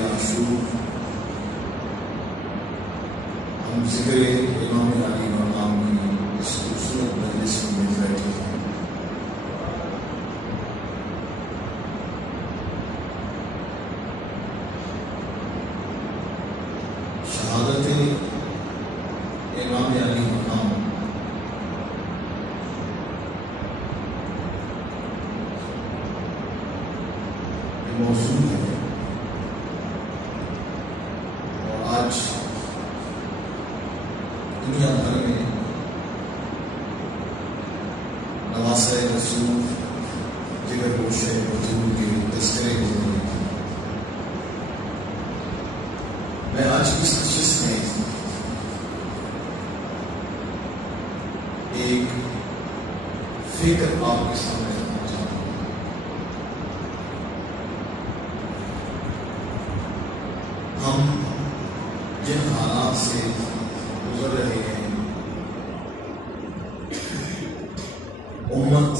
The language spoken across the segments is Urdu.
عاشور ہم ذکر امام علی مقام کی اس خوبصورت مجلس میں بیٹھے ہیں۔ شہادت امام علی مقام موضوع ہے، اور آج دنیا بھر میں نواسۂ رسول جگر گوشہ بطول کے تذکرے ہو رہے ہیں۔ میں آج کی اس نشست میں ایک فکر آپ کے سامنے رکھنا چاہتا ہوں۔ ہم جن حالات سے گزر رہے ہیں، امت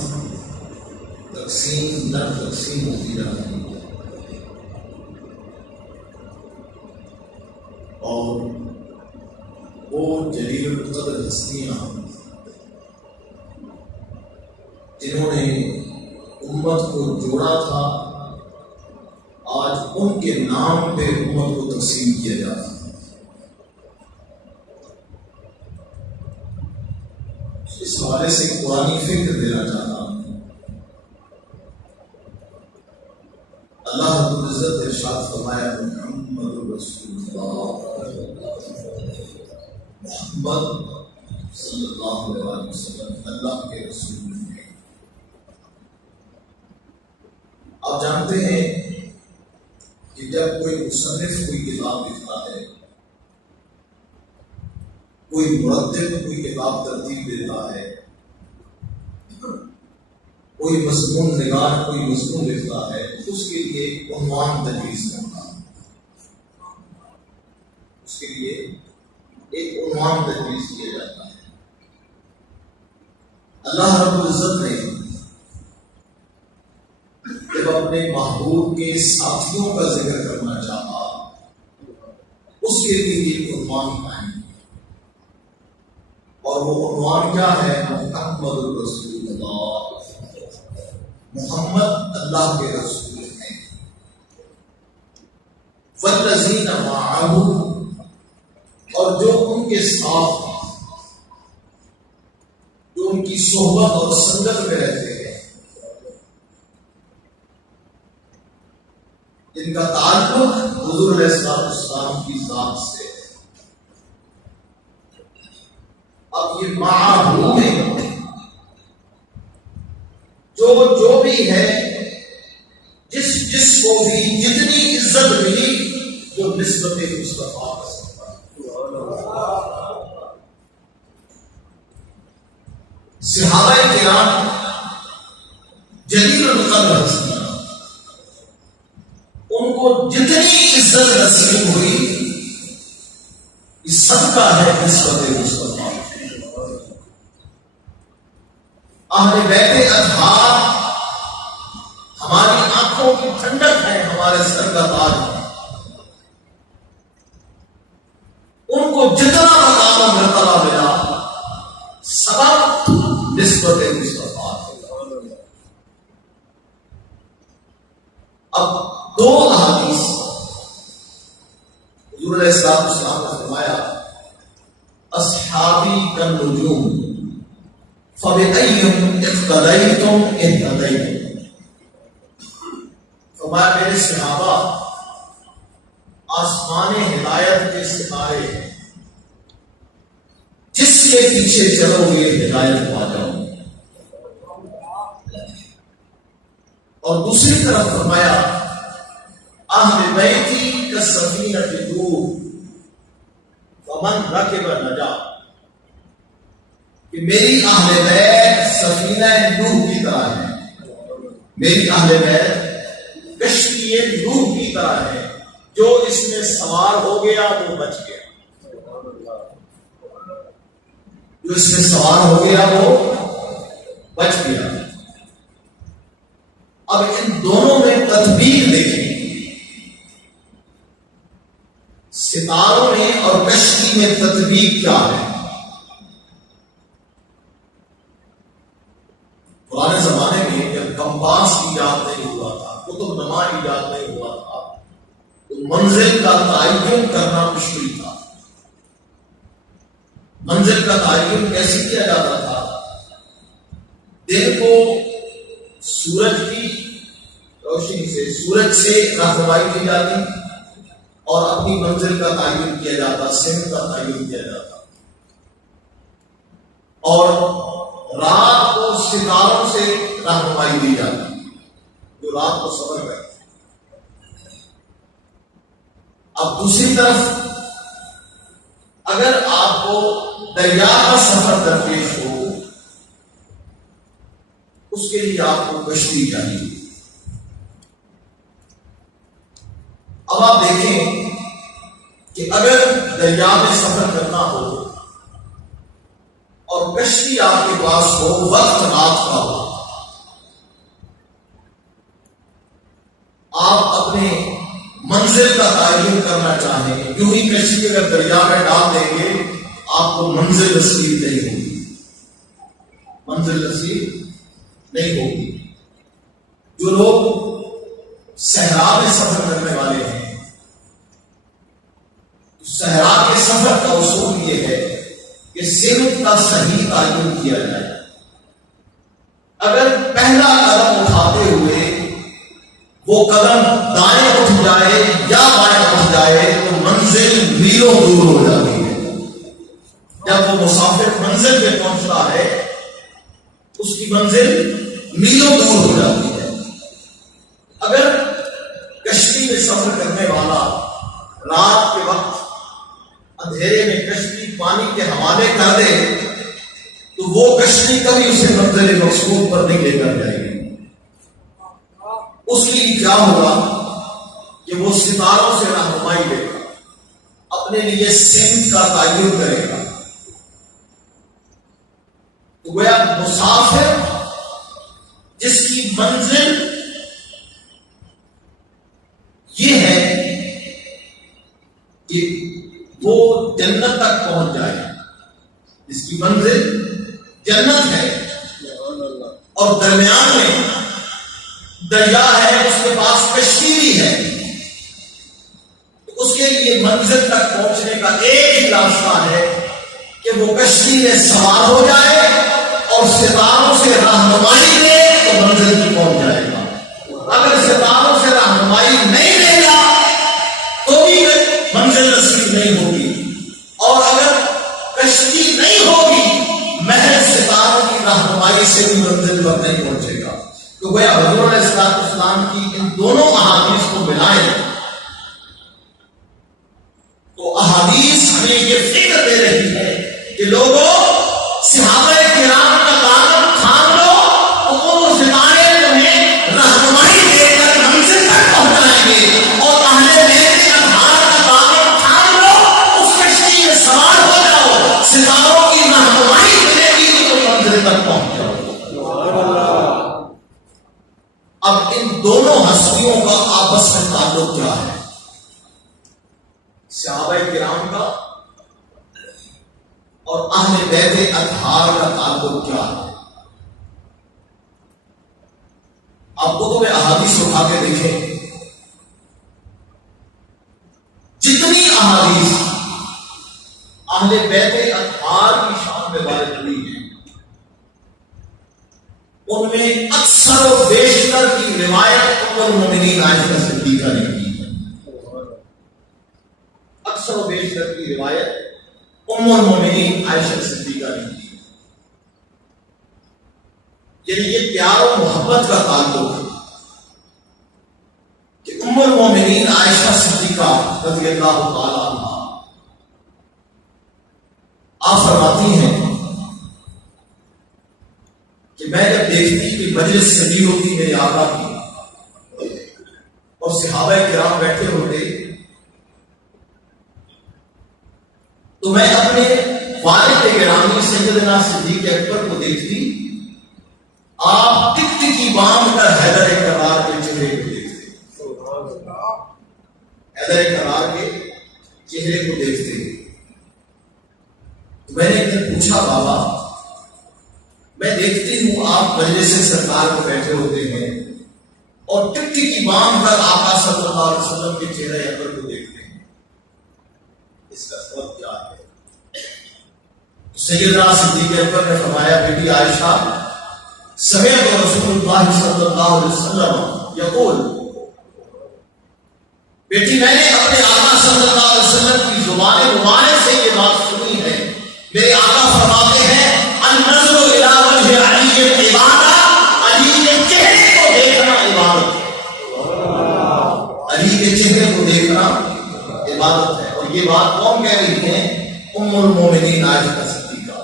تقسیم در تقسیم ہوتی جا رہی ہے، اور وہ جلیل القدر ہستیاں جنہوں نے امت کو جوڑا تھا، آج ان کے نام پہ امت کو تقسیم کیا جاتا ہے۔ اس حوالے سے قرآنی فکر دینا چاہتا ہوں۔ اللہ رب العزت نے ارشاد فرمایا، محمد رسول اللہ، محمد صلی اللہ علیہ وسلم اللہ کے رسول ہیں۔ آپ جانتے ہیں کہ جب کوئی مصنف کوئی کتاب لکھتا ہے، کوئی مرتب کوئی کتاب ترتیب دیتا ہے، کوئی مضمون نگار کوئی مضمون لکھتا ہے، اس کے لیے ایک عنوان تجویز کرتا ہے، اس کے لیے ایک عنوان تجویز کیا جاتا ہے۔ اللہ رب العزت نے جب اپنے محبوب کے ساتھیوں کا ذکر کرنا چاہا، اس کے لیے ایک عنوان قائم، اور وہ عنوان کیا ہے؟ محمد رسول اللہ، محمد اللہ کے رسول ہیں۔ والذین معہ، اور جو ان کے ساتھ ہیں، جو ان کی صحبت اور سنگت میں رہتے ہیں، جن کا تعلق حضور علیہ السلام کی ذات سے ہے۔ اب یہ معاہو میں جو بھی ہے، جس کو بھی جتنی عزت ملی، جو نسبت مصطفیٰ کا سفر، صحابہ کرام جلیل القدر ہستیاں، ان کو جتنی عزت نصیب ہوئی، اس صدقہ ہے نسبت مصطفیٰ۔ اہل بیت اطہار ہماری آنکھوں کی ٹھنڈک ہے، ہمارے سر کا تاج ہے، ان کو جتنا مقام و مرتبہ ملا، سبب نسبت مصطفیٰ۔ اب دو احادیث حضور علیہ السلام نے فرمایا، اصحابی کالنجوم فَبِأَيِّهِمْ اقْتَدَيْتُمْ اهْتَدَيْتُمْ، فرمایا میرے صحابہ آسمان ہدایت کے ستارے ہیں، جس کے پیچھے چلو گے ہدایت پا جاؤ گے۔ اور دوسری طرف فرمایا، اہل بیتی کالسفینۃ نوح فمن رکب نجا، کہ میری اہل بیت سفینہ نوح کی طرح ہے، میری اہل بیت کشتی نوح کی طرح ہے، جو اس میں سوار ہو گیا وہ بچ گیا، جو اس میں سوار ہو گیا وہ بچ گیا۔ اب ان دونوں میں تطبیق دیکھیں، اور کشتی میں تطبیق کیا ہے؟ پرانے زمانے میں جب کمپاس ایجاد نہیں ہوا تھا، کتب نما ایجاد نہیں ہوا تھا، تو منزل کا تعین کرنا مشکل تھا۔ منزل کا تعین کیسے کیا جاتا تھا؟ دن کو سورج کی روشنی سے، سورج سے رہنمائی کی جاتی اور اپنی منزل کا تعین کیا جاتا، سمت کا تعین کیا جاتا، اور رات کو ستاروں سے رہنمائی دی جاتی جو رات کو سفر کرتے۔ اب دوسری طرف اگر آپ کو دریا کا سفر درپیش ہو، اس کے لیے آپ کو کشتی چاہیے۔ اب آپ دیکھیں کہ اگر دریا میں سفر کرنا ہو اور کشتی آپ کے پاس ہو، وقت رات کا ہو، آپ اپنے منزل کا تعین کرنا چاہیں، یوں ہی کشتی اگر دریا میں ڈال دیں گے آپ کو منزل نصیب نہیں ہوگی، منزل نصیب نہیں ہوگی۔ جو لوگ صحرا میں سفر کرنے والے ہیں، صحرا کے سفر کا اصول یہ ہے کہ سمت کا صحیح تعین کیا جائے۔ اگر پہلا قدم اٹھاتے ہوئے وہ قدم دائیں اٹھ جائے یا بائیں اٹھ جائے تو منزل میلوں دور ہو جاتی ہے۔ جب وہ مسافر منزل پہ پہنچتا ہے اس کی منزل میلوں دور ہو جاتی ہے۔ اگر کشتی میں سفر کرنے والا رات کے وقت اندھیرے میں کشتی پانی کے حوالے کر دے تو وہ کشتی کبھی اسے منزل مقصود پر نہیں لے کر جائے گی۔ اس کے لیے کیا ہوگا کہ وہ ستاروں سے رہنمائی لے گا، اپنے لیے سمت کا تعین کرے گا۔ تو گویا مسافر جس کی منزل یہ ہے کہ وہ جنت تک پہنچ جائے، جس کی منزل جنت ہے اور درمیان میں دریا ہے، اس کے پاس کشتی بھی ہے، تو اس کے لیے منزل تک پہنچنے کا ایک ہی راستہ ہے کہ وہ کشتی میں سوار ہو جائے اور ستاروں سے رہنمائی دے تو منزل تک پہنچ جائے گا۔ اگر ستاروں سے رہنمائی نہیں دے گا تو بھی منزل نصیب نہیں ہوگی، اور اگر کشتی نہیں ہوگی محض ستاروں کی رہنمائی سے بھی منزل پر نہیں پہنچے گا۔ تو گویا حضور علیہ السلام کی ان دونوں احادیث کو ملائیں تو احادیث ہمیں یہ فکر دے رہی ہے کہ لوگوں صحابہ کرام کا تعلق تھام لو تو وہ ستارے تمہیں رہنمائی دے کر منزل تک پہنچائیں گے، اور اہل بیت اطہار کا تعلق تھام لو، اس کشتی میں سوار ہو جاؤ، ستاروں کی رہنمائی ملے گی تو منزل تک پہنچ جاؤ۔ اب ان دونوں ہستیوں کا آپس میں تعلق کیا ہے؟ صحابہ کرام کا اور اہل بیت اطہار کا تعلق کیا ہے؟ آپ کتب احادیث اٹھا کے دیکھیں، جتنی احادیث اہل بیت اطہار کی شان میں وارد ہوئی ہیں ان میں اکثر و بیشتر کی روایت ام المؤمنین عائشہ صدیقہ نے کی ہے۔ اکثر و بیشتر کی روایت ام المؤمنین عائشہ صدیقہ نے کی ہے۔ یعنی یہ پیار و محبت کا تعلق ہے کہ ام المؤمنین عائشہ صدیقہ رضی اللہ تعالی عنہا آپ فرماتی ہیں کہ میں جب دیکھتی کہ مجلس سجی ہوتی میرے آقا کی اور صحابہ کرام بیٹھے ہوتے تو میں اپنے والد گرامی سیدنا صدیق اکبر کو دیکھتی، آپ ٹک ٹکی باندھ کر حیدر کرار کے چہرے کو دیکھتے، حیدر کرار کے چہرے کو دیکھتے ہیں. میں نے ایک دن پوچھا بابا میں دیکھتی ہوں آپ مجلس سرکار کو بیٹھے ہوتے ہیں اور ٹٹی کی باندھ پر آقا صلی اللہ علیہ وسلم کے چہرے اکبر کو دیکھتے ہیں, اس کا سبب کیا ہے؟ سیدنا صدیق اکبر نے فرمایا بیٹی عائشہ سمعت رسول اللہ صلی اللہ علیہ وسلم یقول, بیٹی میں نے اپنے آقا صلی اللہ علیہ وسلم کی زبان مبارک سے یہ بات سنی ہے. میرے آقا فرماتے ہیں النظر الی وجہ علی عبادت, علی کے چہرے کو دیکھنا عبادت ہے. علی کے چہرے کو دیکھنا عبادت ہے. اور یہ بات کون کہہ رہی ہے؟ ام المومنین عائشہ صدیقہ.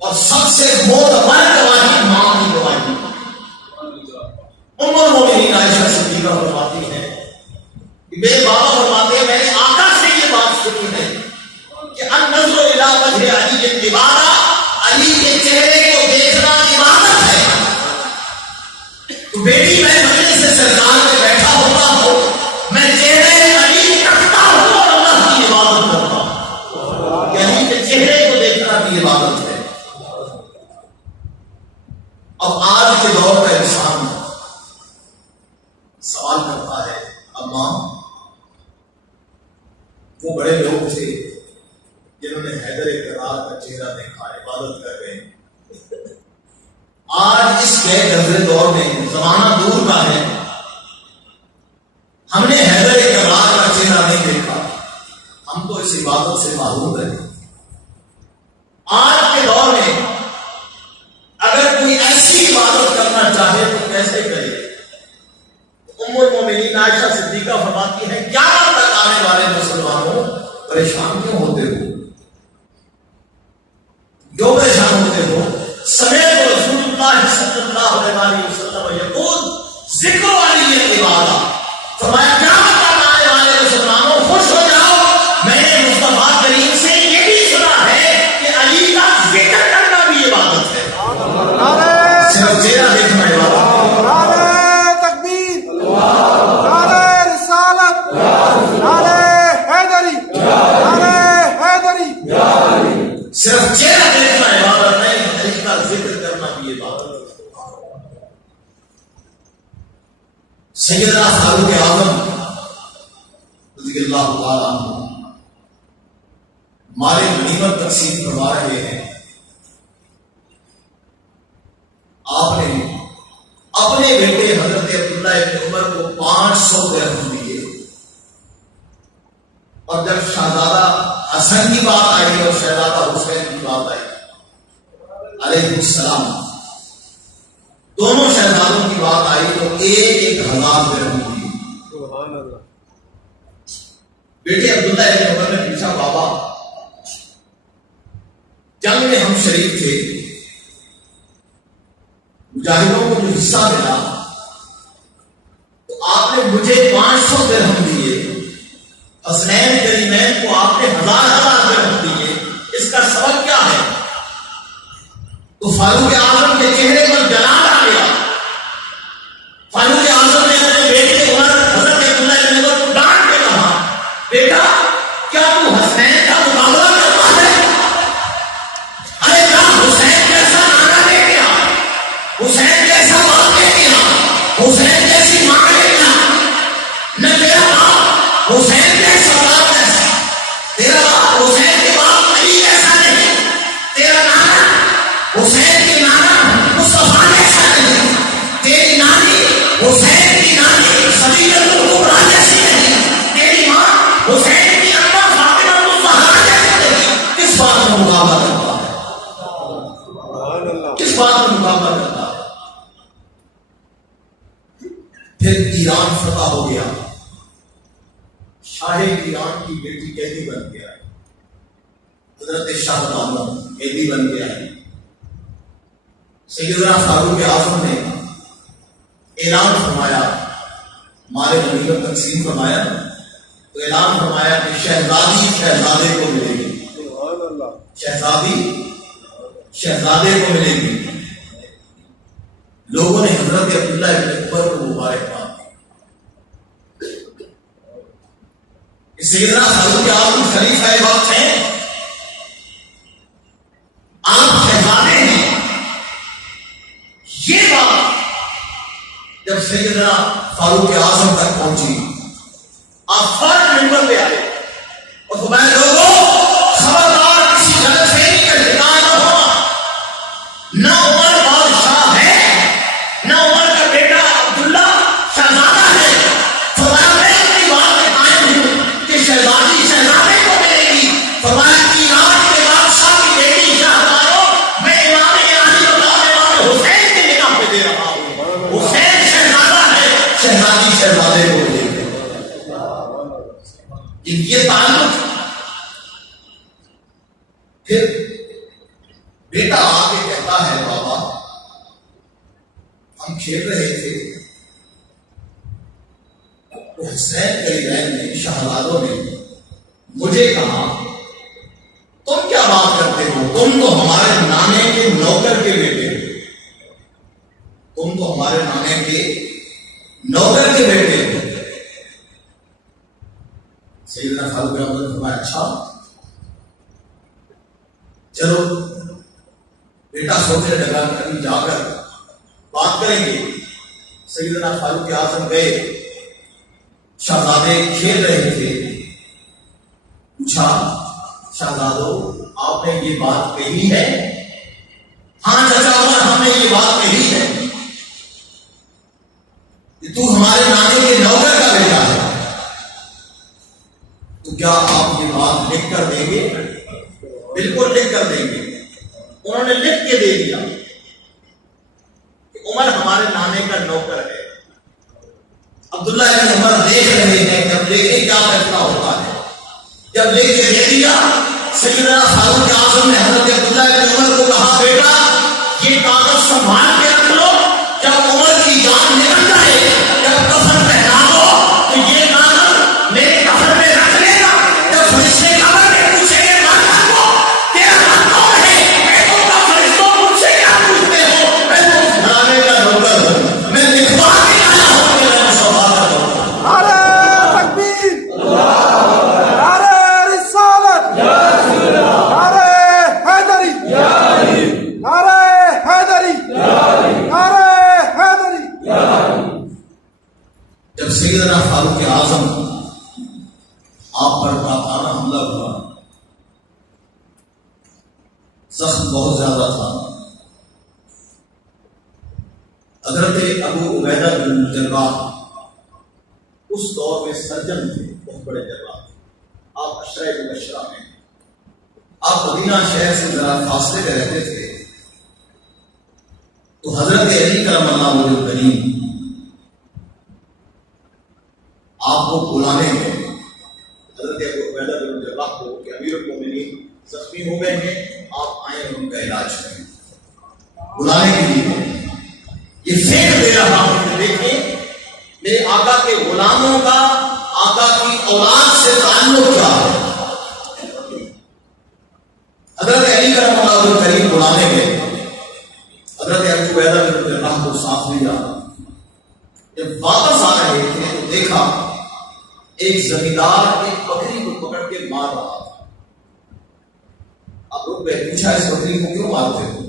اور سب سے معتبر گواہی ماں کی گواہی. ام المومنین عائشہ صدیقہ فرماتی ہے میرے بابا فرماتے ہیں میں نے آقا سے یہ بات سنی ہے کہ النظر الی وجہ علی عبادت, علی کے چہرے کو دیکھنا عبادت ہے. تو بیٹی میں مجلس سرکار میں بیٹھا ہوتا ہوں, میں چہرے علی تکتا ہوں اور اللہ کی عبادت کرتا ہوں کہ علی کے چہرے کو دیکھنا بھی عبادت ہے. اب آج کے دور کا انسان سوال کرتا ہے اماں وہ بڑے لوگ تھے جنہوں نے حیدر کرار کا چہرہ دیکھا, عبادت کر رہے ہیں. آج اس کے گزرے دور میں زمانہ دور کا ہے, ہم نے حیدر کرار کا چہرہ نہیں دیکھا, ہم تو اس عبادت سے محروم رہے. آج کے دور میں اگر کوئی ایسی عبادت کرنا چاہے تو کیسے کرے؟ ام المومنین عائشہ صدیقہ فرماتی ہے کیا تک آنے والے مسلمانوں پریشان کیوں ہوتے ہو؟ جو پریشان ہوتے ہو سمیت رسول اللہ صلی اللہ علیہ وسلم یقول ذکر والی عبادت. فرمایا کیا تک آنے والے مسلمانوں خوش ہو جاؤ, میں نے مصطفیٰ کریم سے یہ بھی سنا ہے کہ علی کا ذکر کرنا بھی عبادت ہے. صرف چہرہ دیکھنا عبادت. صرف چہرہ دیکھنا عبادت نہیں, علی کا ذکر کرنا بھی عبادت. سیدنا فاروق اعظم رضی اللہ تعالیٰ عنہ مال غنیمت تقسیم کروا رہے ہیں. آپ نے اپنے بیٹے حضرت عبداللہ ابن عمر کو 500 درہم دیے, اور جب شہزادہ حسن کی بات آئی اور شہزادہ حسین کی بات آئی علیہ السلام, دونوں شہزادوں کی بات آئی تو 1,000 درہم دی. بیٹے عبداللہ ابن عمر نے پوچھا بابا جنگ میں ہم شریک تھے, مجاہدوں کو جو حصہ ملا تو آپ نے مجھے 500 درہم دیے, حسنین کریمین کو آپ نے 1000 درہم دیے, اس کا سبب کیا ہے؟ تو فاروق اعظم کے چہرے پر جلال آ گیا. فاروق اعظم نے اپنے بیٹے عمر حضرت عبداللہ ابن عمر کو ڈانٹ کے کہا بیٹا کیا تو حسنین کا مقابلہ کرتا ہے؟ ارے کیا حسین کیسا نانا دے گیا, حسین کیسا باپ دے گیا, حسین کیسی ماں دے گیا, نہ تیرا باپ حسین کیسا باپ ایسا, تیرا باپ حسین کے باپ علی ایسا نہیں, تیرا نانا حسین کی نانا مصطفیٰ ایسا نہیں, تیری نانی حسین کی نانی صدیقۃ الکبریٰ جیسی نہیں, تیری ماں حسین کی اماں فاطمہ الزہرا جیسی نہیں. کس بات میں مقابلہ کرتا ہے؟ کس بات میں مقابلہ کرتا ہے؟ پھر ایران فتح ہو گیا, شاہ ایران کی بیٹی قیدی بن گیا, حضرت شاہ عالم قیدی بن گیا. سیدنا فاروق اعظم نے اعلان فرمایا, مال غنیمت تقسیم فرمایا تو اعلان فرمایا کہ شہزادی شہزادے کو ملے گی, شہزادی شہزادے کو ملے گی. لوگوں نے حضرت عبداللہ ابن عمر کو مبارکباد دی. سیدنا فاروق اعظم خلیفہ وقت ہیں، آپ شہزادے ہیں. یہ بات جب سیدنا فاروق اعظم تک پہنچی، آپ فرد ممبر پہ آئے اور فرمایا لوگوں خبردار کسی غلط فہمی کا شکار نہ ہونا. نہ عمر بادشاہ ہے، نہ عمر کا بیٹا عبداللہ شہزادہ ہے. فرمایا میں اپنی بات میں قائم ہوں کہ شہزادی شہزادے کو ملے گی. فرمایا ایران کے بادشاہ کی بیٹی شہزادوں میں امام ایرانی امام حسین کے نکاح پہ دے رہا ہوں. حسین شہزادہ ہے، شہزادی شہزادے کو ملے گی. یہ تعلق. پھر بیٹا آ کے کہتا ہے بابا ہم کھیل رہے تھے تو حسین کلیلین نے شہزادوں نے مجھے کہا تم کیا بات کرتے ہو، تم تو ہمارے نانے کے نوکر کے بیٹے ہو، تم تو ہمارے نانے کے نوکر کے بیٹے ہو. سیدنا فاروق اعظم نے فرمایا اچھا چلو بیٹا سوچے جگہ کبھی جا کر بات کریں گے. سیدنا فاروق اعظم گئے، شہزادے کھیل رہے تھے. پوچھا شہزادوں آپ نے یہ بات کہی ہے؟ ہاں چچا عمر ہم نے یہ بات کہی ہے کہ تو ہمارے نانے کے نوکر کا بیٹا ہے، تو کیا آپ یہ بات لکھ کر دیں گے؟ بالکل لکھ کر دیں گے. انہوں نے لکھ کے دے دیا کہ عمر ہمارے نانے کا نوکر ہے. عبداللہ ابن عمر دیکھ رہے ہیں جب دیکھیں کیا فیصلہ ہوتا ہے. جب لکھ کے دے دیا سیدنا فاروق اعظم نے حضرت عبداللہ ابن عمر کو کہا بیٹا یہ کاغذ سنبھال کے رکھ لو، جب عمر کی جان نکل جائے جب کفن پہنا دو تو یہ کاغذ میرے کفن میں رکھ لینا. جب فرشتے قبر میں پوچھیں گے من کو تیرا من کون ہے، میں تو کا فرشتوں مجھ سے کیا پوچھتے ہو، میں تو گھرانے کا نوکر ہوں، میں لکھوا کے آیا ہوں کہ میں مصطفیٰ کا نوکر ہوں. نعرہ تکبیر، نعرہ رسالت، نعرہ حیدری، نعرہ حیدری، نعرہ حیدری. جب سیدنا فاروق اعظم آپ پر کافرانہ حملہ ہوا، زخم بہت زیادہ تھا. حضرت ابو عبیدہ بن جراح اس دور میں سرجن تھے، بہت بڑے جراح تھے. آپ عشرہ مبشرہ میں، آپ مدینہ شہر سے ذرا فاصلے پہ رہتے تھے. تو حضرت علی کرم اللہ وجہ الکریم آپ کو بلانے میں حضرت ابو عبیدہ بن جراح کو کہ امیر المومنین زخمی ہو گئے ہیں، آپ آئیں ان کا علاج کریں. بلانے کے لیے یہ فکر دے رہا ہوں کہ دیکھیں میرے آقا کے غلاموں کا آقا کی اولاد سے تعلق کیا ہے. حضرت علی کرم اللہ وجہ الکریم بلانے گئے. حضرت ابو عبیدہ بن جراح کو ساتھ لیا. جب واپس آ رہے تھے تو دیکھا ایک زمیندار ایک بکری کو پکڑ کے مار رہا تھا. اب لوگ نے پوچھا اس بکری کو کیوں مارتے ہو؟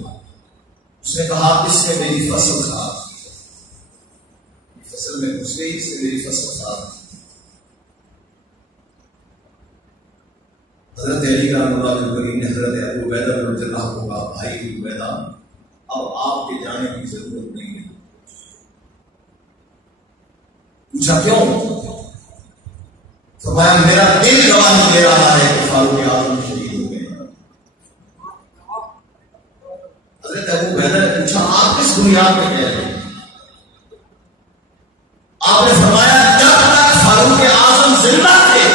اس نے کہا اس نے میری فصل خراب کی، فصل میں گھس گئی، اس نے میری فصل خراب کی. حضرت علی کرم اللہ وجہ الکریم نے حضرت ابو عبیدہ بن جراح کو کہا بھائی عبیدہ اب آپ کے جانے کی ضرورت نہیں ہے. پوچھا کیوں؟ فرمایا میرا دل گواہی دے رہا ہے کہ فاروق اعظم شہید ہو گئے. حضرت ابو عبیدہ نے پوچھا آپ کس بنیاد پہ کہہ رہے ہیں؟ آپ نے فرمایا جب تک فاروق اعظم زندہ تھے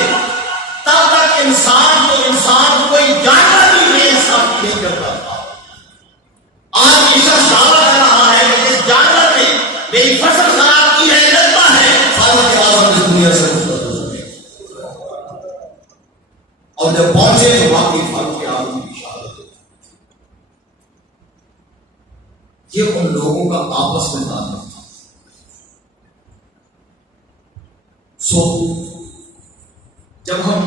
تب تک انسان کوئی جانور بھی بے انصافی نہیں کرتا تھا. آج یہ شخص دعویٰ کر رہا ہے کہ اس جانور نے میری فصل خراب کی ہے، لگتا ہے فاروق اعظم اس دنیا سے مستقبل ہو گئے. اور جب پہنچے تو واقعی فاروق اعظم کی شہادت ہوئی. یہ ان لوگوں کا آپس میں تعلق تھا. سو جب ہم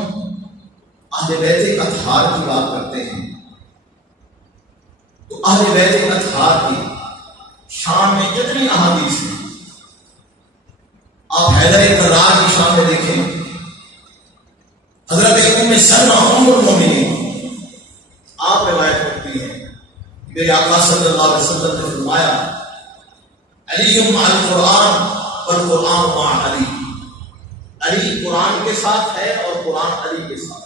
آپ حیدر کرار کی شان میں دیکھیں، حضرت ام سلمہ ام المومنین آپ روایت کرتی ہیں، میرے آقا صلی اللہ علیہ وسلم نے فرمایا علی مع القرآن والقرآن مع علی، علی قرآن کے ساتھ ہے اور قرآن علی کے ساتھ،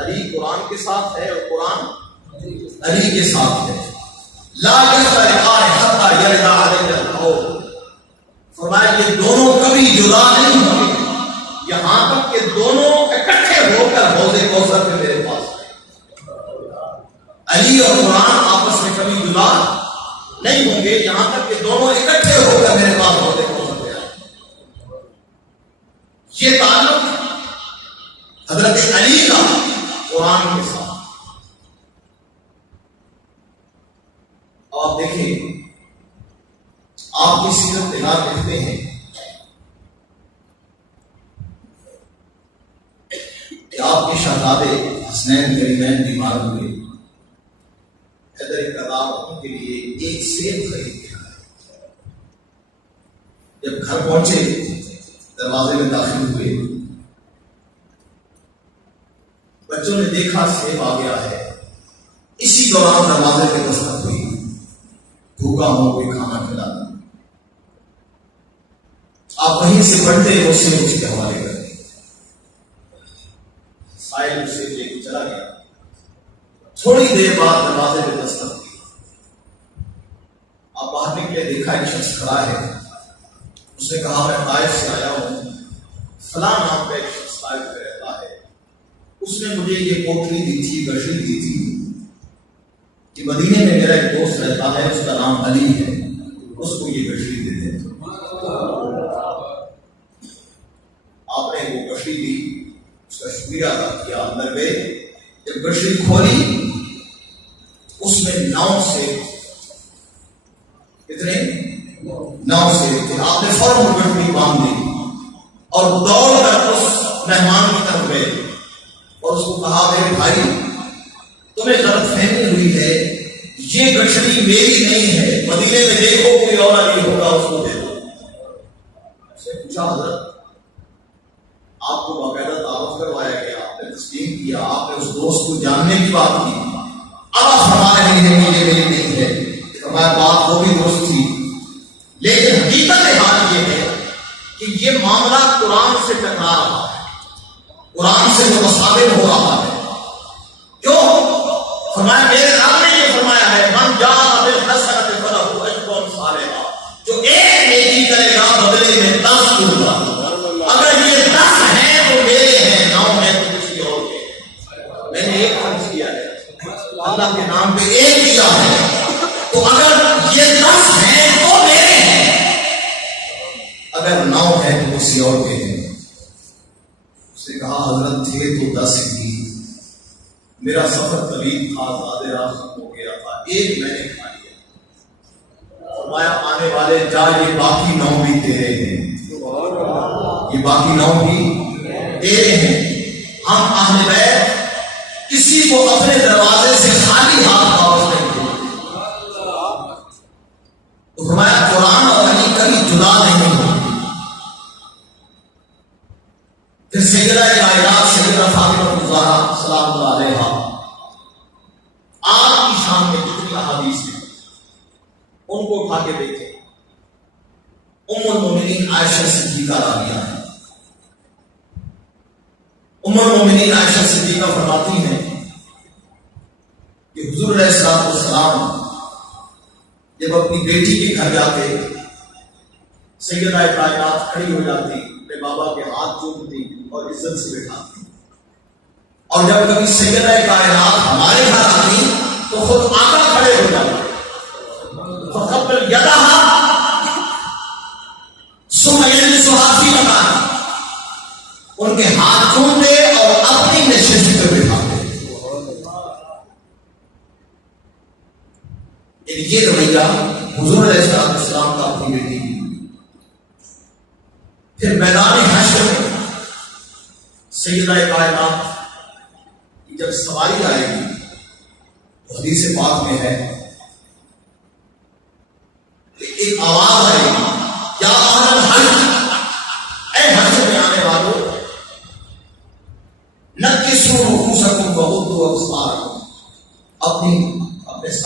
علی قرآن کے ساتھ ہے اور قرآن علی کے ساتھ ہے۔ لا یفترقان حتی یرد علیہ القول، فرمایا یہ دونوں کبھی جدا نہیں ہوں گے یہاں تک کہ دونوں اکٹھے ہو کر حوض کوثر میں میرے پاس آئے۔ علی اور قرآن آپس میں کبھی جدا نہیں ہوں گے یہاں تک کہ دونوں اکٹھے ہو کر میرے پاس حوض کوثر میں آئے۔ یہ تعلق حضرت علی کا قرآن کے ساتھ۔ آپ دیکھیں، آپ کی سیرت نگاہ کہتے ہیں کہ آپ کے شہزادے حسنین کریمین بیمار ہوئے، حیدر کرار ان کے لیے ایک سیب خرید کے آئے۔ جب گھر پہنچے دروازے میں داخل ہوئے، بچوں نے دیکھا سیب آ گیا ہے، اسی دوران دروازے پہ دستک ہوئی، بھوکا ہوں کوئی کھانا کھلا دیں۔ آپ وہیں سے بڑھتے اس سے اس کے حوالے کر دیں۔ سائل اسے لے کے چلا گیا، تھوڑی دیر بعد دروازے پہ دستک ہوئی، آپ باہر نکلے، دیکھا ایک شخص کھڑا ہے، اس نے کہا میں طائف سے آیا ہوں، فلاں نام کا ایک شخص طائف پہ رہتا ہے، اس نے مجھے یہ کوٹری دی تھی، گشری دی تھی کہ مدینے میں میرا ایک دوست رہتا ہے، اس کا نام علی ہے، اس کو یہ گشری دے دیں۔ آپ نے وہ گشری دی، اس کا شکریہ ادا کیا، اندر گئے، جب گشری کھولی اس میں 9 سے کتنے 9 سے آپ نے فوراً گشری باندھ دی اور دوڑ کر اس مہمان کی طرف گئے اور اس کو کہا میرے بھائی تمہیں غلط فہمی ہوئی ہے، یہ گٹھڑی میری نہیں ہے، مدینے میں دیکھو کوئی اور علی ہوگا اس کو دے دو۔ اس نے پوچھا حضرت آپ کو باقاعدہ تعارف کروایا گیا، آپ نے تسلیم کیا، آپ نے اس دوست کو جاننے کی بات کی، اب آپ فرما رہے ہیں یہ میری نہیں ہے، ہماری بات وہ بھی درست تھی، لیکن حقیقت حال یہ ہے کہ یہ معاملہ قرآن سے ٹکرا رہا ہے، قرآن سے متصادم ہو رہا ہے۔ کیوں؟ فرمایا میرے رب نے یہ فرمایا ہے من جاء بالحسنۃ فلہ عشر امثالھا، جو ایک نیکی کرے گا بدلے میں 10 ہوگا، اگر یہ 10 ہیں تو میرے ہیں، 9 ہیں تو کسی اور کے، میں نے ایک خرچ کیا ہے اللہ کے نام پہ ایک کیا ہے، تو اگر یہ 10 ہیں تو میرے ہیں، اگر 9 ہیں تو کسی اور کے ہیں۔ اس نے کہا حضرت تھے تو 10 ہی، میرا سفر طویل تھا، زیادہ راہ ختم ہو گیا تھا، ایک میں نے کھا لیا۔ فرمایا آنے والے جا یہ باقی 9 بھی تیرے ہیں، یہ باقی 9 بھی تیرے ہیں۔ ہم اہل بیت کسی کو اپنے دروازے سے خالی ہاتھ واپس نہیں دیں۔ تو فرمایا قرآن اور علی کبھی جدا نہیں ہوتے۔ پھر سیدہ کائنات سیدہ فاطمہ الزہرا سلام اللہ علیہا، آپ کی شان میں جتنی احادیث ہیں ان کو اٹھا کے دیکھیں، ام المومنین عائشہ صدیقہ راویہ ہیں۔ ام المومنین عائشہ صدیقہ فرماتی ہیں کہ حضور علیہ الصلوۃ والسلام جب اپنی بیٹی کے گھر جاتے، سیدہ کائنات کھڑی ہو جاتی، اپنے بابا کے ہاتھ چومتی اور عزت سے بٹھاتی، اور جب کبھی سیدہ کائنات ہمارے گھر آتی تو خود آقا کھڑے ہو جاتے، فقبل یدہا ثم یجلسها فی مکانہا، ان کے ہاتھ چومتے اور اپنی نشست پہ بٹھاتے۔ یہ رویہ حضور علیہ السلام کا اپنی بیٹی کی۔ پھر میدان حشر میں سیدہ کائنات کی جب سواری آئے گی تو حدیث پاک میں ہے کہ ایک آواز آئے گی، یا اہل الحج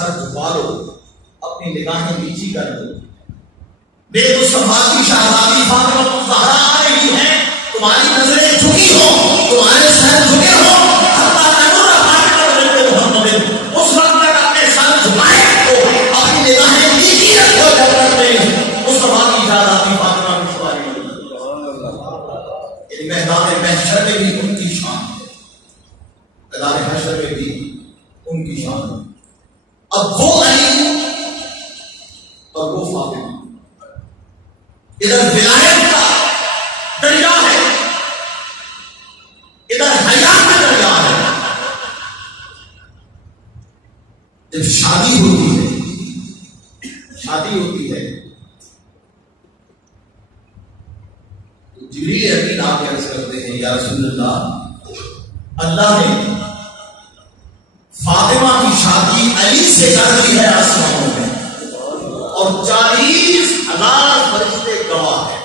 سر جھکا لو، اپنی نگاہیں نیچی کر دو. بے مصطفیٰ کی شہزادی فاطمہ الزہرا آ رہی ہے، تمہاری نظریں جھکی ہو، تمہارے سر جھکے ہو، حتیٰ تنور فاطمہ بنت محمد اس وقت تک اپنے سر جھکائے رکھو، اپنی نگاہیں نیچی رکھو جب تک مصطفیٰ کی شہزادی فاطمہ کی سواری ہو. میدان محشر میں بھی ان کی شان ہے، میدان محشر میں بھی ان کی شان ہے. اب وہ علی اور وہ فاطمہ، ادھر ولایت کا دریا ہے، ادھر حیا کا دریا ہے. جب شادی ہوتی ہے جبریل امین آپ عرض کرتے ہیں یا رسول اللہ، اللہ نے فاطمہ کی شادی علی سے کر دی ہے آسمانوں میں، اور 40,000 فرشتے گواہ ہیں.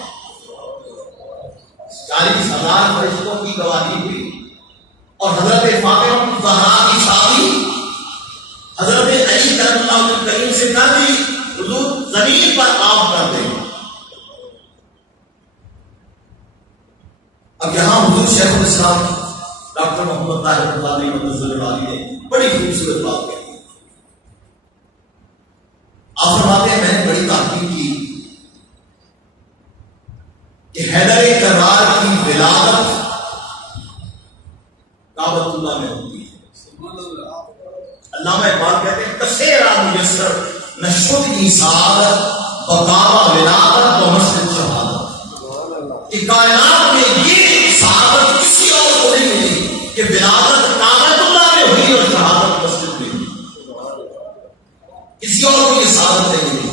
40,000 فرشتوں کی گواہی ہوئی، اور حضرت فاطمہ الزہرا کی شادی حضرت علی کرم اللہ کریم سے کر دی. حضور زمین پر آپ کر دیں. اب یہاں حضور شیخ الاسلام ڈاکٹر محمد طاہر القادری رحمۃ نے بڑی خوبصورت بات کہی. آپ فرماتے ہیں میں نے بڑی تحقیق کی کہ حیدر کرار کی ولادت کعبۃ اللہ میں ہوتی ہے. علامہ اقبال کہتے ہیں کثیرا میسر نشد کی سعادت بقاوا ولادت و مسجد شہادت، کہ کائنات میں یہ سعادت کسی اور کو نہیں ملی کہ ولادت کعبۃ اللہ میں ہوئی اور شہادت مسجد میں ہوئی. کسی اور کو یہ سعادت نہیں ملی.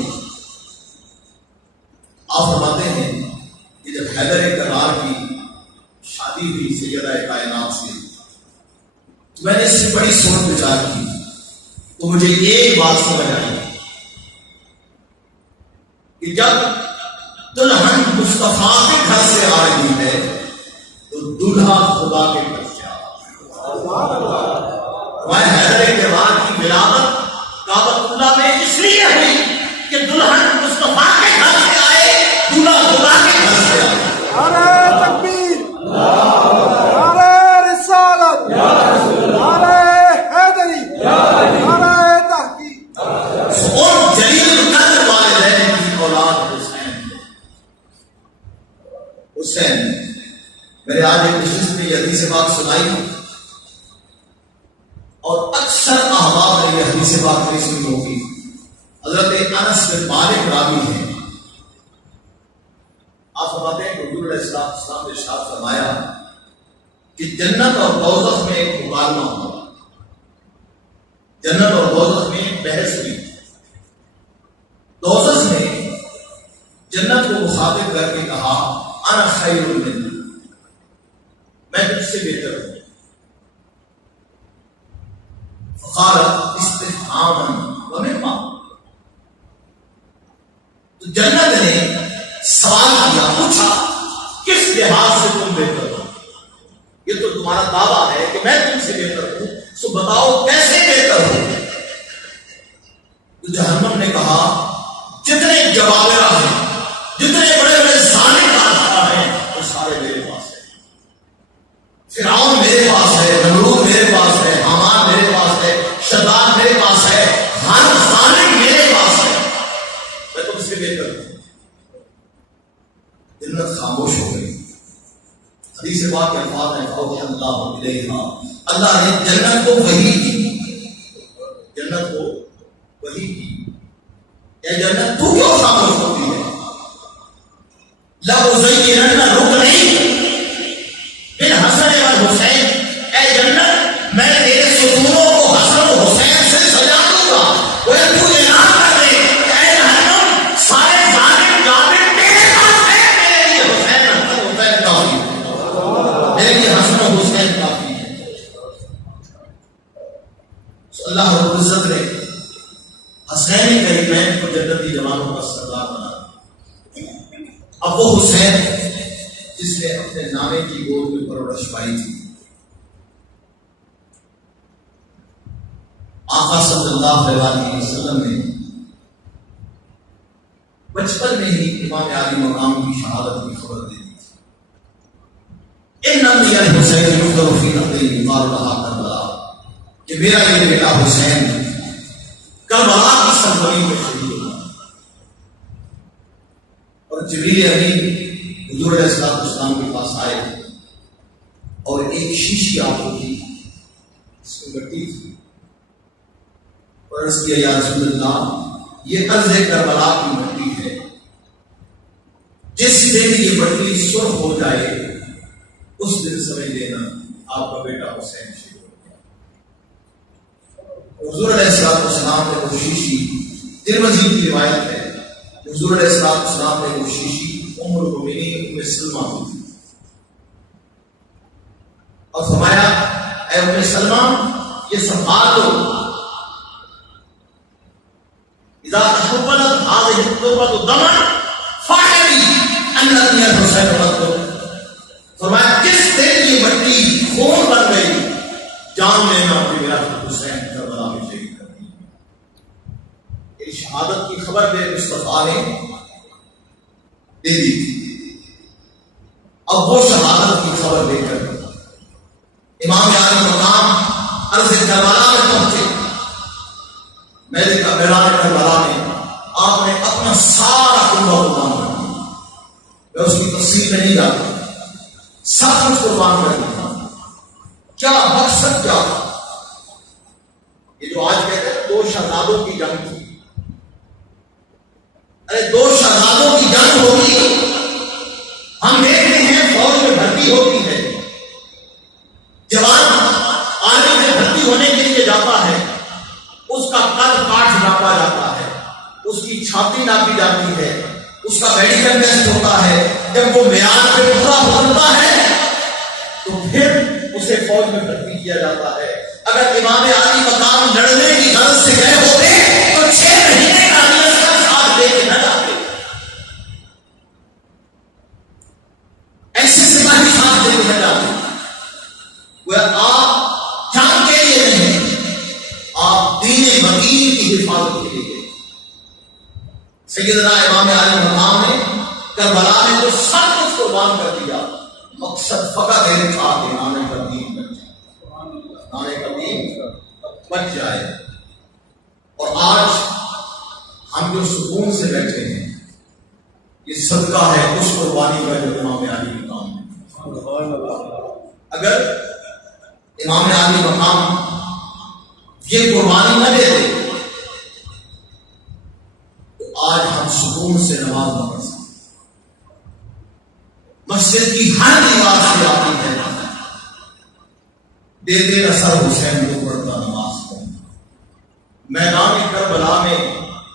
آپ فرماتے ہیں کہ جب حیدر کرار کی شادی ہوئی سیدہ کائنات سے، تو میں نے اس سے بڑی سوچ بچار کی تو مجھے ایک بات سمجھ آئی کہ جب دلہن مصطفیٰ کے گھر سے آ رہی ہے تو دلہا خدا کے گھر سے آ رہا ہے. حیدر کرار کی ولادت کعبۃ اللہ میں اس لیے ہوئی کہ دلہن مصطفیٰ کے گھر سے آئے، دلہا خدا کے گھر سے آئے. نعرہ تکبیر، نعرہ رسالت، نعرہ حیدری، نعرہ تحقیق. اور جلیل القدر والدین کی اولاد حسین. میں نے آج ایک نشست میں یہ حدیث پاک سنائی اور اکثر احباب نے یہ حدیث پاک نہیں سنی ہوگی. حضرت انس بن مالک راوی ہیں. آپ فرماتے ہیں کہ حضور علیہ السلام نے ارشاد فرمایا کہ جنت اور دوزخ میں ایک مکالمہ ہوا. جنت اور دوزخ میں بحث ہوئی. دوزخ نے جنت کو مخاطب کر کے کہا انا خیر منک، میں تجھ سے بہتر ہوں. فقالت استفہاما ومما، تو جنت نے سوال کیا، پوچھا کس لحاظ سے تم بہتر ہو؟ یہ تو تمہارا دعویٰ ہے کہ میں تم سے بہتر ہوں، سو بتاؤ کیسے بہتر ہو؟ تو جہنم نے کہا جتنے جبابرہ ہیں، جتنے بڑے بڑے ظالم بادشاہ ہیں، وہ سارے میرے پاس ہیں. فرعون میرے پاس ہے، نمرود میرے پاس ہے، حامان میرے پاس ہے، شداد میرے پاس ہے، ہر ظالم میرے پاس ہے، میں تم سے بہتر ہوں. جنت خاموش ہو گئی. حدیث پاک کے الفاظ ہیں اوحی اللہ الیہا، اللہ نے جنت کو وحی کی. جنت کو وحی کی، اے جنت تو کیوں خاموش ہوتی ہے؟ لَأُزَيِّنَنَّ رُكْنِي بِالْحَسَنِ وَالْحُسَيْنِ، اے جنت میں تیرے ستونوں کو حسن و حسین سے سجا دوں گا. وہ تو اعلان کر دے کہ اے جہنم سارے ظالم جابر تیرے پاس ہے، میرے لیے حسین حسن حسین کافی ہے، میرے لیے حسن و حسین کافی ہے. اللہ رب العزت نے حسین کریمین کو جنتی جوانوں کا سردار بنا. اب وہ حسین جس نے اپنے نانے کی گود میں پرورش پائی تھی، آقا صلی اللہ علیہ وسلم نے بچپن میں ہی امام علی مقام کی شہادت کی خبر دے دی تھی۔ ان نبی حسین یقدر فی نقل یقال لہا کربلا، کہ میرا یہ بیٹا حسین کربلا کی سرزمین میں شہید ہوگا۔ اور جبریل امین حضور علیہ السلام کے پاس آئے اور ایک شیشی آنکھوں کی اس میں مٹی تھی، اور عرض کیا یا رسول اللہ یہ ارض کربلا کی مٹی ہے، جس دن یہ مٹی سرخ ہو جائے اس دن سمجھ لینا آپ کا بیٹا حسین شہید ہو گیا۔ حضور علیہ السلام نے وہ شیشی، ترمذی کی روایت ہے، حضور علیہ السلام نے وہ شیشی ام المؤمنین ام سلمہ کی تھی، اور فرمایا اے ام سلمہ یہ سنبھال لو، اذا تحولت هذه التربة دما فاعلي ان ابن حسین مقتول، فرمایا جس دن یہ مٹی خون بن گئی جان لینا کہ میرا حسین کربلا میں شہید کر دیا۔ یہ شہادت کی خبر میرے مصطفیٰ نے دے دی تھی، اب وہ شہادت کی خبر دے کر امام علی مقام عرض کربلا میں پہنچے۔ میرے کا میدان کربلا میں آپ نے اپنا سارا کنبہ قربان کر دیا، میں اس کی تفصیل میں نہیں جاتا، سب کچھ قربان کر دیا۔ کیا مقصد کیا تھا؟ یہ جو آج کہتے ہیں دو شہزادوں کی جنگ تھی، ارے دو شہزادوں کی جنگ ہوگی، ہم دیکھتے ہیں فوج میں بھرتی ہوتی ہے، جوان آرمی میں بھرتی ہونے کے لیے جاتا ہے، اس کا قد کاٹ ناپا جاتا ہے، اس کی چھاتی ناپی جاتی ہے، اس کا میڈیکل ٹیسٹ ہوتا ہے، جب وہ معیار پہ پورا بنتا ہے تو پھر اسے فوج میں بھرتی کیا جاتا ہے۔ اگر امام علی مقام لڑنے کی غرض سے گئے ہوتے تو 6 مہینے کا ساتھ دے کے نہ جاتے، ایسے سپاہی ساتھ دے کے نہ جاتے۔ وہ آپ جنگ کے لیے نہیں، آپ دین مدین کی حفاظت کے لیے۔ سیدنا امام علی مقام نے کربلا میں تو سب کچھ قربان کر دیا، مقصد فقط ایک تھا کہ آنے کا دین بچ جائے، آنے کا دین بچ جائے۔ اور آج ہم جو سکون سے بیٹھے ہیں یہ صدقہ ہے اس قربانی کا جو امام علی مقام ہے۔ اگر امام علی مقام یہ قربانی نہ دے دے تو آج ہم سکون سے نماز نہ پڑھ سکتے۔ مسجد کی ہر دیوار سے آتی ہے دیتے اثر حسین کو پڑھتا نماز کو۔ میدان کربلا میں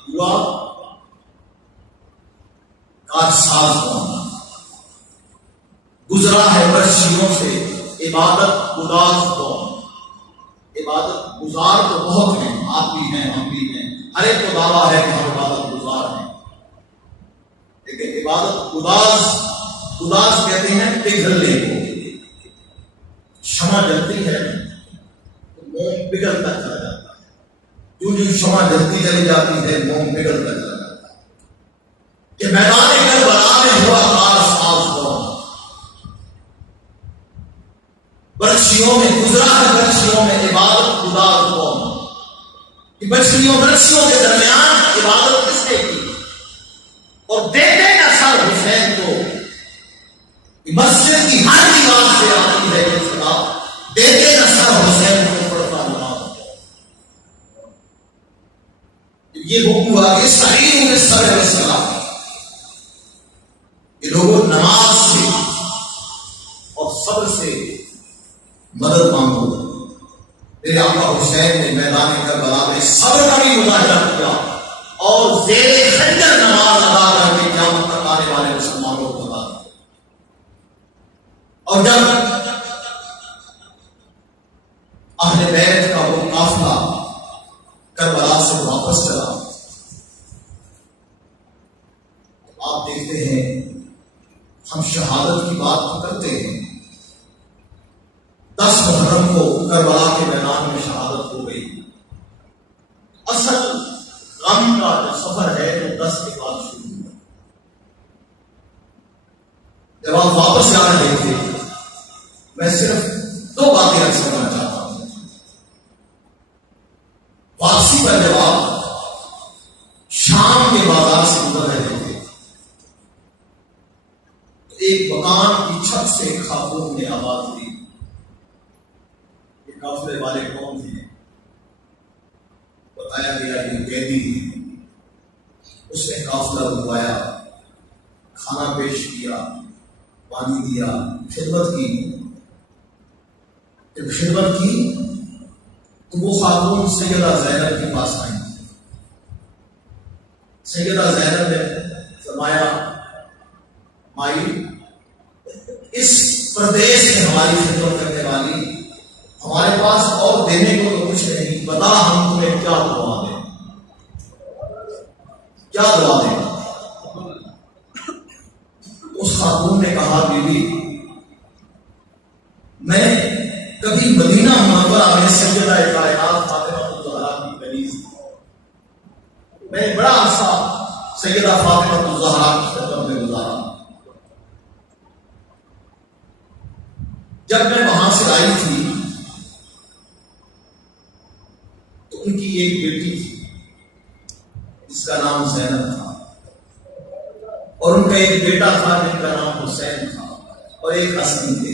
ہوا کارساز قوم، گزرا ہے برسیوں سے عبادت گزار قوم۔ عبادت گزار تو بہت ہیں، آپ بھی ہیں ہم بھی ہیں، ہر ایک کو دعویٰ ہے کہ ہم عبادت گزار ہیں، لیکن عبادت گداز کہتے ہیں پگھلنے کو۔ شمع جلتی ہے تو موم پگھلتا چلا جاتا ہے، جو جو شمع جلتی چلی جاتی ہے موم پگھلتا چلا جاتا ہے۔ کہ میدان کربلا میں ہوا کارساز قوم، برچیوں میں گزرا ہے، برچیوں میں عبادت گزار قوم۔ برچیوں کے درمیان عبادت کس نے کی؟ اور دیتے نہ سر حسین کو، مسجد کی ہر دیوار سے آتی ہے یہ صدا، دیتے نہ سر حسین کو پڑھتا نماز۔ یہ حکم ہوا کہ صحیح میں سر علیہ السلام یہ لوگوں نماز سے اور صبر سے مدد مانگو۔ میرے آقا حسین نے میدان کربلا میں صبر کا بھی مظاہرہ کیا اور زیر خنجر نماز ادا کر کے قیامت تک آنے والے مسلمانوں کو بتا دیا۔ اور جب اہل بیت کا وہ قافلہ کربلا سے واپس چلا، آپ دیکھتے ہیں ہم شہادت کی بات تو کرتے ہیں، 10 محرم کو کربلا کے میدان میں شہادت ہو گئی، بہت زیادہ دیکھتے، میں صرف 2 باتیں عرض کرنا چاہتا ہوں۔ واپسی کا جواب شام کے بازار سے گزر رہے تھے، ایک مکان کی چھت سے ایک خاتون نے آواز دی۔ یہ قافلے والے کون تھے؟ بتایا گیا یہ قیدی تھے۔ اس نے قافلہ رکوایا، کھانا پیش کیا، پانی دیا، خدمت کی۔ جب خدمت کی تو وہ خاتون سیدہ زینب کے پاس آئی۔ سیدہ زینب نے فرمایا، مائی اس پردیش میں ہماری خدمت کرنے والی، ہمارے پاس اور دینے کو تو کچھ نہیں، بتا ہم تمہیں کیا دعا دیں، کیا دعا دیں؟ اس خاتون نے کہا، بیوی میں کبھی مدینہ منورہ میں سیدہ کائنات فاطمہ الزہرا کی کنیز، میں بڑا عرصہ سیدہ فاطمہ الزہرا کی خدمت میں گزارا۔ جب میں وہاں سے آئی تھی تو ان کی ایک بیٹی تھی جس کا نام زینب تھا، اور ان کا ایک بیٹا تھا جن کا نام حسین تھا، اور ایک حسن تھے۔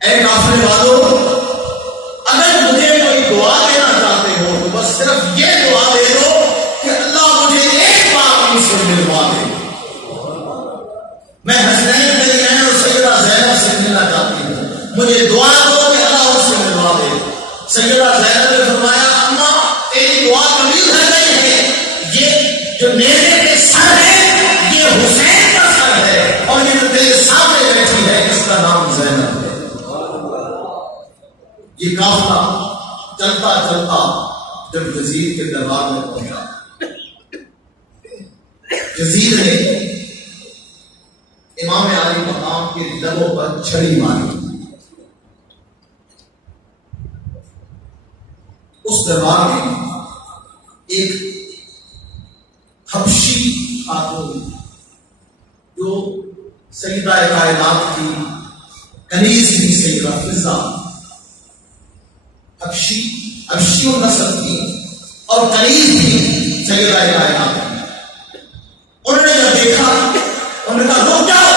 اے قافلے والوں، اگر مجھے کوئی دعا دینا چاہتے ہو تو بس صرف یہ دعا دے دو کہ اللہ مجھے ایک بار ان سے ملوا دے۔ میں حسنین کریمین اور سیدہ زینب سے ملنا چاہتی ہوں، مجھے دعا دو کہ اللہ ان سے ملوا دے۔ سیدہ زینب نے فرمایا، اماں تیری دعا قبول ہے نہیں ہے، یہ جو نیزے کے سر ہے یہ حسین کا سر ہے، اور یہ جو تیرے سامنے بیٹھی ہے اس کا نام زینب ہے۔ یہ قافلہ چلتا چلتا جب یزید کے دربار میں پہنچا، یزید نے امام علی مقام کے لبوں پر چھڑی ماری۔ اس دربار میں ایک حبشی خاتون جو سیدہ کائنات کی کنیز تھی، سیدہ فضہ، حبشی النسل تھی اور کنیز تھی سیدہ کائنات کی۔ انہوں نے جب دیکھا، انہوں نے کہا، رک جاؤ،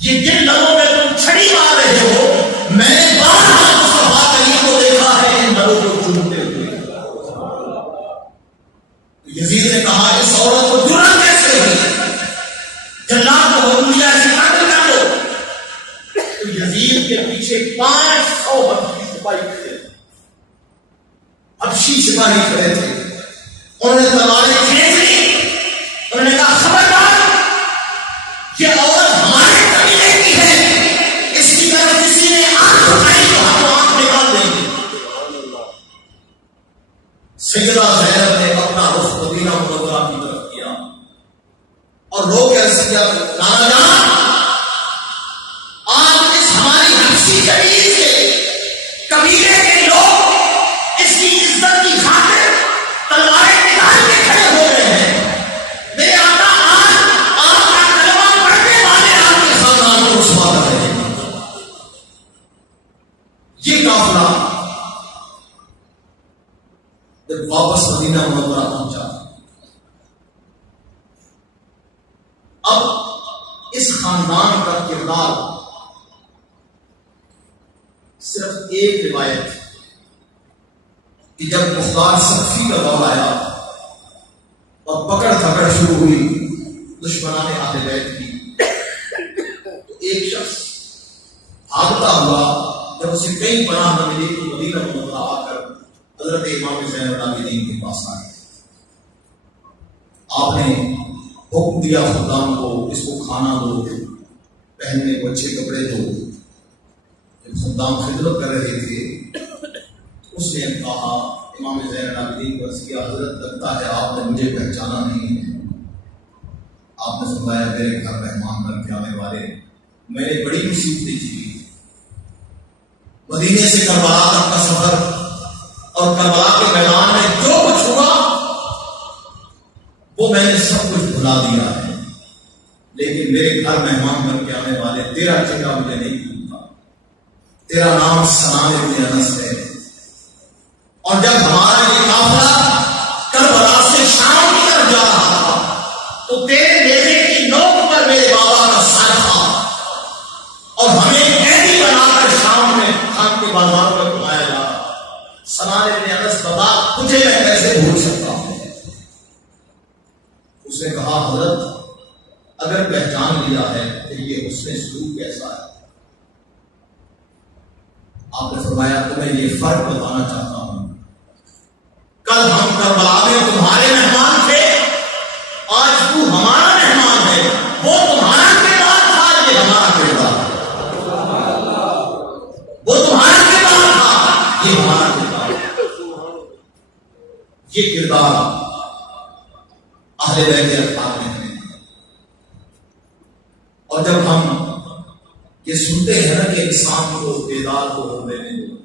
یہ جن لبوں میں تم چھڑی مار رہے ہو میں نے بارہا مصطفیٰ کریم کو دیکھا ہے ان لبوں کو چومتے ہوئے۔ یزید نے کہا، اس عورت کو جرأت کیسے ہوئی؟ جلاد کو حکم دیا اسے قتل کر دو۔ تو یزید کے پیچھے 500 حبشی سپاہی کھڑے تھے، حبشی سپاہی کھڑے تھے۔ انہوں نے تلواریں کھینچ لی، انہوں نے کہا، خبردار، یہ عورت ہمارے قبیلے کی ہے، اس کی طرف کسی نے آنکھ اٹھائی تو ہم آنکھ نکال دیں گے۔ سیدہ زینب نے اپنا رخ مدینہ منورہ کی طرف کیا اور رو کے عرض کیا، نانا جان، آج اس ہماری حبشی کنیز کے قبیلے کے لوگ اس کی عزت کی خاطر تلواریں نکال کے کھڑے ہو گئے ہیں۔ میرے آقا آج آپ کا کلمہ پڑھنے والے آپ کے خاندان کو رسوا کر رہے ہیں۔ یہ قافلہ جب واپس مدینہ منورہ پہنچا، اب اس خاندان کا کردار صرف ایک روایت کہ جب مختار سقفی کا دور آیا اور پکڑ دھکڑ شروع ہوئی دشمنان اہل بیت کی، تو ایک شخص بھاگتا ہوا جب اسے کئی پناہ نہ ملی تو مدینہ منورہ آ کر حضرت امام زین العابدین کے پاس آئے۔ آپ نے حکم دیا خدام کو، اس کو کھانا دو، پہننے کو اچھے کپڑے دو۔ جب خدام خدمت کر رہے تھے اس نے کہا، امام زین العابدین کو عرض کیا، حضرت لگتا ہے آپ نے مجھے پہچانا نہیں ہے۔ آپ نے فرمایا، میرے گھر مہمان بن کے آنے والے، میں نے بڑی مصیبتیں کی، مدینے سے کربلا تک کا سفر اور کربلا کے میدان میں جو کچھ ہوا وہ میں نے سب کچھ بھلا دیا ہے، لیکن میرے گھر مہمان بن کے آنے والے تیرا چہرہ مجھے نہیں بھولتا۔ تیرا نام سنان ابن انس ہے، اور جب ہمارا یہ قافلہ کربلا سے شام کی طرف جا رہا تھا تو تیرے بیٹے کی نوک پر میرے بابا کا سر تھا، اور ہمیں قیدی بنا کر شام میں خان کے بازار میں گھمایا جا رہا۔ سنان ابن انس بتا تجھے میں کیسے بھول سکتا ہوں؟ اس نے کہا حضرت اگر پہچان لیا ہے تو یہ حسن سلوک کیسا ہے؟ آپ نے فرمایا تمہیں یہ فرق بتانا چاہتا ہوں، کل ہم کربلا میں تمہارے مہمان تھے، آج تو ہمارا مہمان ہے۔ وہ تمہارا کردار تھا، یہ ہمارا کردار ہے۔ وہ تمہارا کردار تھا، یہ ہمارا کردار ہے۔ یہ کردار اہل بیت اطہار میں ہے۔ اور جب ہم یہ سنتے ہیں نا کہ انسان کو بیدار کو ہونے دو،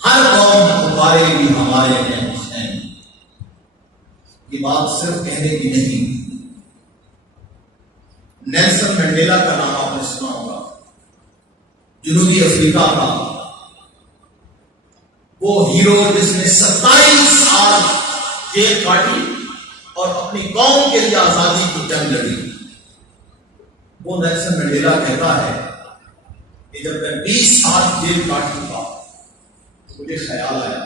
ہر قوم ہمارے بھی ہمارے ہیں حسین، یہ بات صرف کہنے کی نہیں۔ نیلسن منڈیلا کا نام آپ نے سنا ہوگا، جنوبی افریقہ کا وہ ہیرو جس نے 27 سال جیل کاٹی اور اپنی قوم کے لیے آزادی کی جنگ لڑی۔ وہ نیلسن منڈیلا کہتا ہے کہ جب میں 20 سال جیل کاٹ چکا تو مجھے خیال آیا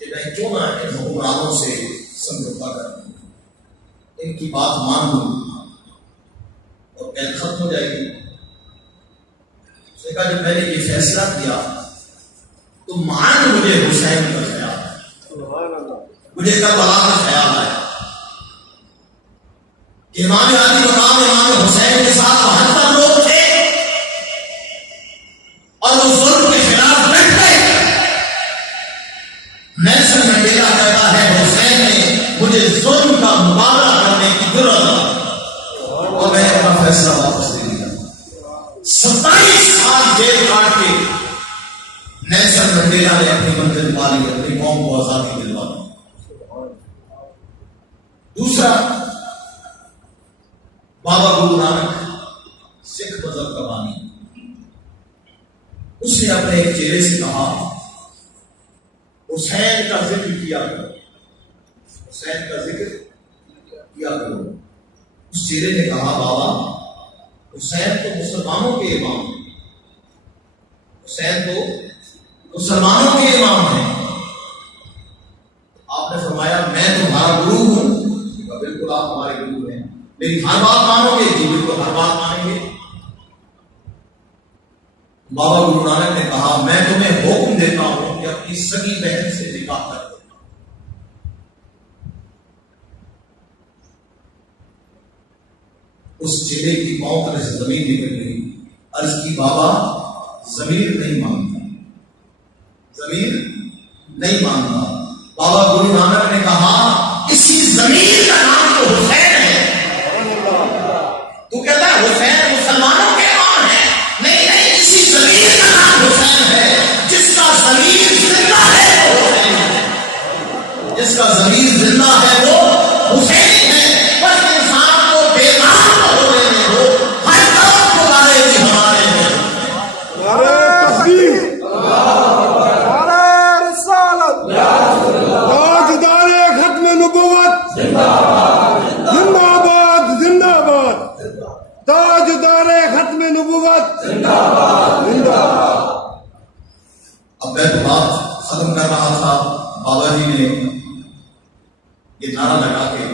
کہ میں کیوں نہ ان حکمرانوں سے سمجھوتا کروں، ان کی بات مان لوں اور قید ختم ہو جائے گی۔ اس نے کہا جب میں نے یہ فیصلہ کیا تو مان مجھے حسین کا خیال آیا، مجھے کربلا کا خیال آیا۔ امام علی مقام امام حسین کے ساتھ 72 لوگ تھے اور وہ ظلم کے خلاف ڈٹ گئے۔ نیلسن منڈیلا کہتا ہے حسین نے مجھے ظلم کا مقابلہ کرنے کی ضرورت ہے اور میں اپنا فیصلہ واپس لے لیا۔ 27 سال جیل کاٹ کے نیلسن منڈیلا نے اپنی منزل پا لی، اپنی قوم کو آزادی دلوا دی۔ دوسرا، بابا گرو نانک سکھ مذہب کا بانی، اس نے اپنے ایک چہرے سے کہا حسین کا ذکر کیا کرو، حسین کا ذکر کیا کرو۔ اس چہرے نے کہا بابا حسین تو مسلمانوں کے امام ہیں، حسین تو مسلمانوں کے امام ہیں۔ آپ نے فرمایا میں تمہارا گرو ہوں؟ بالکل آپ ہمارے گرو ہیں، میری ہر بات مانو گے؟ جی بالکل ہر بات مانیں گے۔ بابا گرو نانک نے کہا میں تمہیں حکم دیتا ہوں کہ اپنی سگی بہن سے نکاح کر دو۔ اس چہرے کی پاؤں پر سے زمین نکل گئی۔ عرض کی بابا ضمیر نہیں مانتا، ضمیر نہیں مانتا۔ بابا گرو نانک نے کہا اسی ضمیر کا نام تو حسین ہے۔ تو کہتا ہے حسین مسلمانوں کے امام ہے، نہیں نہیں، اسی ضمیر کا نام حسین ہے۔ جس کا ضمیر زندہ ہے وہ حسین ہے، جس کا ضمیر زندہ ہے وہ حسین ہے۔ بس انسان کو بیدار نہ ہونے میں ہو، ہر طرف گزارے بھی ہمارے ہیں۔ نعرہ تکبیر، نعرہ رسالت، تاجدار ختم نبوت زندہ باد، زندہ باد، تاجدار ختم نبوت زندہ باد، زندہ باد۔ اب میں تو بات ختم کر رہا تھا، بابا جی نے یہ نعرہ لگا کے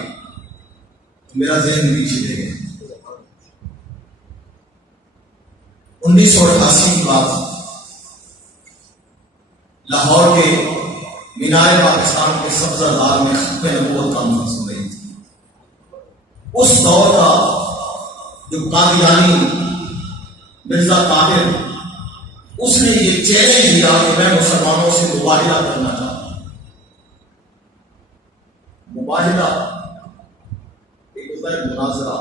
میرا ذہن پیچھے لے گیا۔ 1988 کی بات، لاہور کے مینار پاکستان کے سبزہ دار میں ختم نبوت کا منظر سن رہی تھی۔ اس دور کا جو قادیانی مرزا طاہر، اس نے یہ چیلنج دیا کہ میں مسلمانوں سے مباہلہ کرنا چاہتا ہوں۔ مباہلہ ایک ہوتا ہے مناظرہ،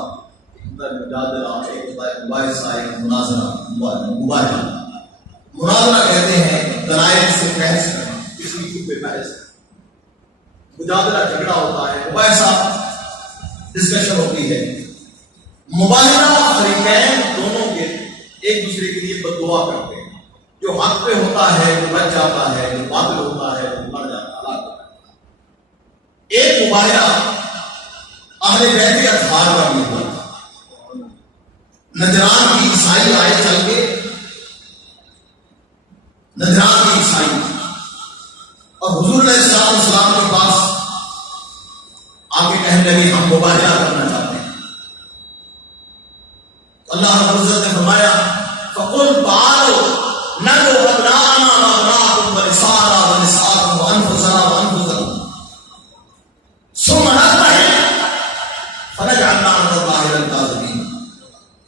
ایک ہوتا ہے مجادلہ، ایک ہوتا ہے مباحثہ، ایک مناظرہ۔ مباہلہ مناظرہ کہتے ہیں دلائل سے بحث کرنا، کسی چیز پہ بحث کرنا۔ مجادلہ جھگڑا ہوتا ہے، مباحثہ ڈسکشن ہوتی ہے، مباہلہ فریقین دونوں کے ایک دوسرے کے لیے بد دعا کرتے ہیں، جو حق پہ ہوتا ہے وہ بچ جاتا ہے، جو باطل ہوتا ہے وہ مر جاتا ہے۔ ایک مباہلہ اہل بیت اطہار کا بھی ہوا، نجران کی عیسائی آئے چل کے، نجران کی عیسائی، اور حضور علیہ السلام کے پاس آگے کہنے لگے ہم مباہلہ کرنا چاہتے ہیں۔ اللہ رب العزت نے فرمایا فَقُلْ تَعَالَوْا نَدْعُ أَبْنَاءَنَا وَأَبْنَاءَكُمْ وَنِسَاءَنَا وَنِسَاءَكُمْ وَأَنفُسَنَا وَأَنفُسَكُمْ ثُمَّ نَتَّهِلْ فَنَجْعَلْ لَعْنَتَ اللَّهِ عَلَى الْكَاذِبِينَ۔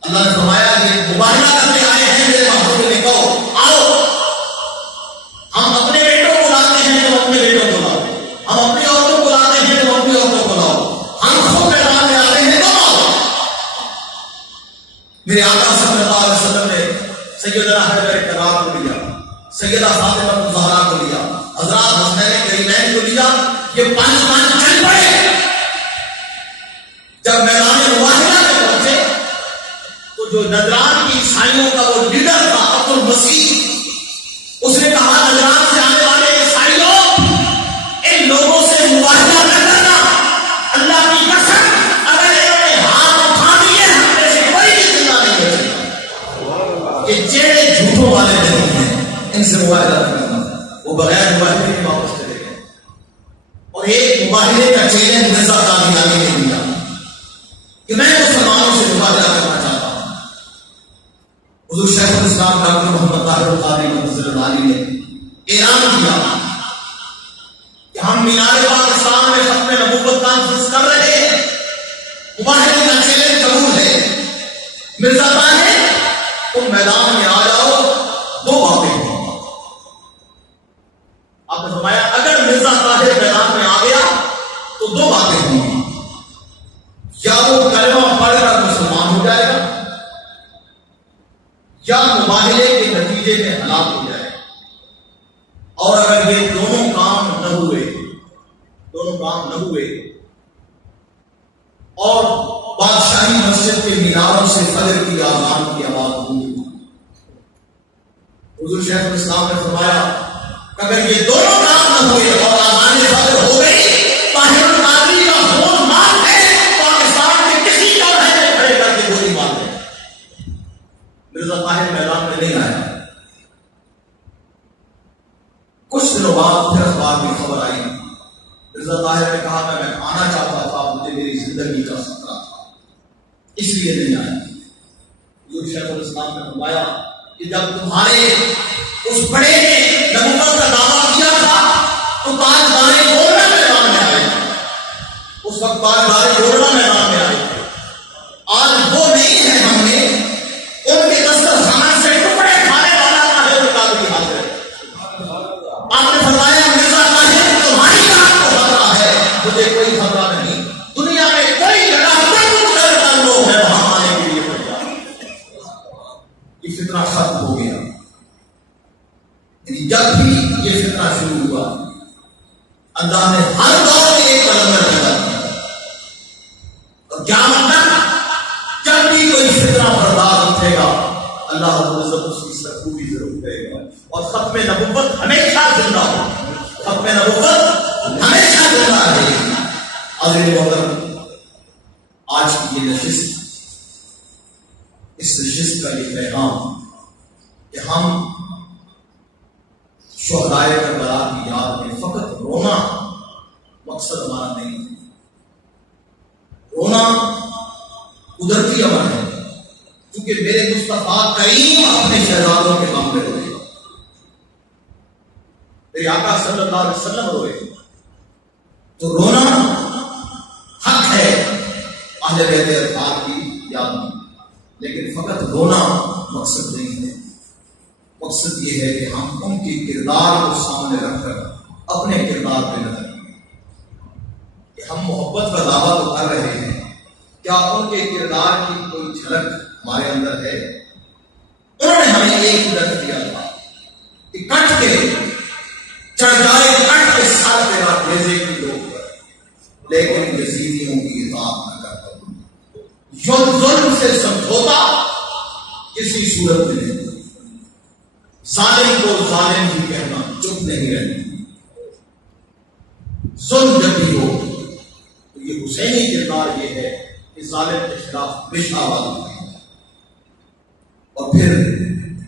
اللہ نے فرمایا کہ مباہلہ کرنے آئے ہیں میرے محبوب نے، کہو آؤ ہم اپنے بیٹوں کو لاتے ہیں تو اپنے بیٹوں کو لاؤ، ہم اپنی عورتوں کو لاتے ہیں تو اپنی عورتوں کو لاؤ، ہم خود میدان میں آتے ہیں تو آؤ۔ میرے آقا صلی اللہ علیہ وسلم نے سیدنا حجر کرار کو لیا، سیدہ فاطمہ الزہرا کو لیا، حضرات حسنین کریمین کو لیا، یہ پانچ چل پڑے۔ جب میدان مباہلہ میں پہنچے تو جو نجران کی عیسائیوں کا وہ لیڈر تھا عبد المسیح، اس نے کہا نجران سے آنے والے عیسائیوں ان لوگوں سے مباہلہ نہ کرنا، اللہ کی قسم اگر انہوں نے ہاتھ اٹھا دیے ہم میں سے کوئی بھی زندہ نہیں بچے گا۔ یہ چیڑے جھوٹوں والے نہیں ہیں، ان سے مباہلہ کرنا، وہ بغیر مباہلے کے واپس چلے گئے۔ اور ایک مباہلے کا چیلنج مرزا قادیانی نے دیا کہ میں مسلمانوں سے مباہلہ کرنا چاہتا ہوں۔ حضور شیخ الاسلام ڈاکٹر محمد طاہر القادری رضی اللہ عنہ نے اعلان کیا کہ ہم مینار پاکستان میں ختم نبوت کانفرنس کر رہے ہیں، مباہلے کا چیلنج قبول ہے، مرزا طاہر تم میدان میں آ جاؤ، دو باتیں ہوں۔ آپ نے فرمایا اگر مرزا طاہر میدان میں آ گیا تو دو باتیں ہوں، یا وہ کلمہ پڑھ کر مسلمان ہو جائے گا یا مباہلے کے نتیجے میں ہلاک ہو جائے گا۔ اور اگر یہ دونوں کام نہ ہوئے اور بادشاہی مسجد کے میناروں سے فجر کی آذان کی آواز ہوئی، حضور شیخ الاسلام نے فرمایا کہ اگر یہ دونوں کام نہ ہوئے اور آذان فجر ہو گئی، طاہر القادری کا خون مار ہے پاکستان کے کسی اور ہے کھڑے کر کے گولی مار دے۔ مرزا طاہر میدان میں نہیں آیا۔ کچھ دنوں بعد پھر اخبار میں خبر آئی، مرزا طاہر نے کہا میں آنا چاہتا تھا، مجھے میری زندگی کا خطرہ تھا اس لیے نہیں آیا۔ حضور شیخ الاسلام نے فرمایا کہ جب تمہارے اس بڑے نے نبوت کا دعویٰ کیا تھا تو تاجدار گولڈا میدان میں آئے، اس وقت تاجدار گولڈا میدان میں آئے تھے، آج وہ نہیں ہے، ہم نے ان کے دسترخوان سے ٹکڑے کھانے والا طاہر القادری حاضر ہے۔ آپ نے فرمایا مرزا طاہر تمہاری بات کو خطرہ ہے، مجھے کوئی خطرہ نہیں، دنیا میں کوئی جگہ کچھ ڈر لوگ ہے وہاں آنے کے لیے پڑ جائے۔ یہ فتنہ ختم ہو گیا۔ جب بھی یہ فتنہ شروع ہوا اللہ نے ہر دور میں ایک پیغمبر پیدا کیا، اور قیامت تک جب بھی کوئی فتنہ بردار اٹھے گا اللہ رب العزت اس کی سرخوبی ضرور کرے گا، اور ختم نبوت ہمیشہ زندہ ہو، ختم نبوت ہمیشہ زندہ رہے گی۔ حضرت محترم، آج کی یہ نشست، اس نشست کا یہ پیغام کہ ہم شہدائے کربلا کی یاد میں فقط رونا مقصد ہمارا نہیں ہے۔ رونا قدرتی عمل ہے، کیونکہ میرے مصطفیٰ کریم اپنے شہزادوں کے غم میں روئے، میرے آقا صلی اللہ علیہ وسلم روئے، تو رونا حق ہے اہل بیت اطہار کی یاد میں، لیکن فقط رونا مقصد نہیں ہے۔ مقصد یہ ہے کہ ہم ان کے کردار کو سامنے رکھ کر اپنے کردار پہ نظر رکھیں کہ ہم محبت کا دعویٰ تو کر رہے ہیں، کیا ان کے کردار کی کوئی جھلک ہمارے اندر ہے؟ انہوں نے ہمیں ایک درد دیا تھا کہ کٹ کے چڑھ جائے، کٹ کے ساتھ تیرا بھیجے کی لوگ پر، لیکن یزیدیوں کی اطاعت نہ کر۔ ظلم سے سمجھوتا کسی صورت میں نہیں، ظالم کو ظالم ہی کہنا، چپ نہیں رہنا۔ ظلم جب بھی ہو تو یہ حسینی کردار یہ ہے کہ ظالم کے خلاف پیش آواز اٹھائیں۔ اور پھر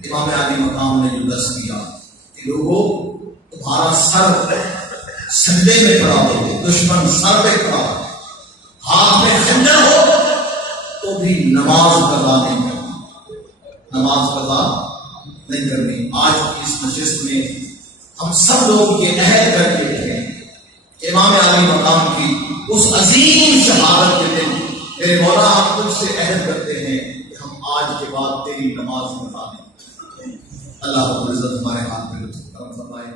امام علی مقام نے جو دس کیا کہ لوگوں تمہارا سر سجدے میں کھڑا ہو، دشمن سر پہ کھڑا ہو، ہاتھ میں خنجر ہو تو بھی نماز قضا نہیں کرنی، نماز قضا نہیں کرنی۔ آج کی اس نشست میں ہم سب لوگ یہ عہد کر کے ہیں کہ امام علی مقام کی اس عظیم شہادت کے دن میرے مولا ہم تجھ سے عہد کرتے ہیں کہ ہم آج کے بعد تیری نماز قضا نہیں کریں۔ اللہ رب العزت ہمارے ہاتھ میں لطف کرم فرمائے۔